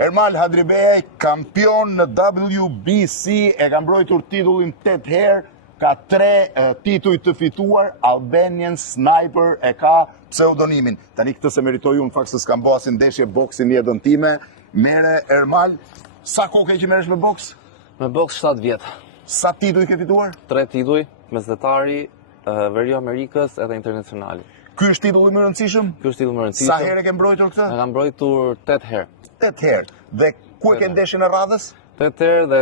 Ermal Hadribej, kampion në WBC, e ka mbrojtur titullin 8 herë, ka 3 tituj të fituar, Albanian Sniper e ka pseudonimin. Tani këtë se meritoj unë, fakt se s'kam bo asin ndeshje boksin një jetën time. Mere Ermal, sa kohë që merresh me boks? Me boks 7 vjetë. Sa tituj ke fituar? 3 tituj, mesdhetari, veri Amerikës edhe internacionali. Ky është titulli më i rëndësishëm? Ky është titulli më i rëndësishëm. Sa herë ke mbrojtur këtë? E kam mbrojtur 8 herë. 8 herë. Dhe ku e ke ndeshjen e radhës? 8 herë dhe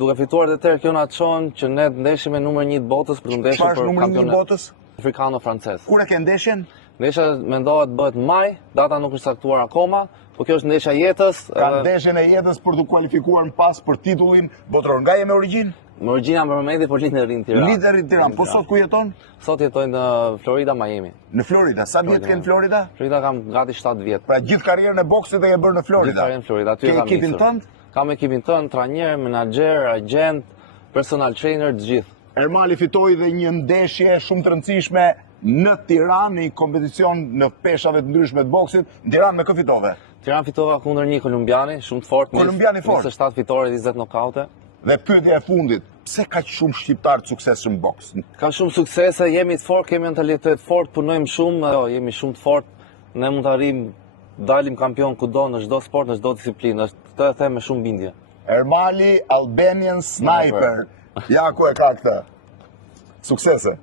duke fituar 8 herë kjo na çon që ne ndeshim me numër 1 të botës për të ndeshur për kampionatin e botës afrikano-francez. Kur e ke ndeshjen? Ndeshja mendohet bëhet maj, data nuk është saktuar akoma, por kjo është ndeshja jetës. Ka ndeshjen e jetës për të kualifikuar më pas për titullin botëror. Nga je me origjinë? Me origjinë jam përmendje, por lind në Tiranë. Lind në Tiranë, po sot ku jeton? Sot jetoj në Florida, Miami. Në Florida, sa vjet ke në Florida? Florida kam gati 7 vjet. Pra gjithë karrierën e boksit e ke bërë në Florida. Gjithë karrierën në Florida, aty kam. Ke ekipin tënd? Kam ekipin tënd, trajner, menaxher, agent, personal trainer, të gjithë. Ermali fitoi dhe një ndeshje shumë të rëndësishme në Tiranë, një kompeticion në peshave të ndryshme të boksit. Në Tiranë me kë fitove? Tiranë fitova kundër një kolumbiani, shumë të fortë. Kolumbiani fort. 27 fitore, 20 nokaute. Dhe pyetja e fundit, pse kaq shumë shqiptar të suksesshëm në boks? Ka shumë suksese, jemi të fortë, kemi mentalitet fort, punojmë shumë, jemi shumë të fortë. Ne mund të arrijmë dalim kampion kudo në çdo sport, në çdo disiplinë. Këtë e them me shumë bindje. Ermali Albanian Sniper. Ja ku e ka këtë. Suksese.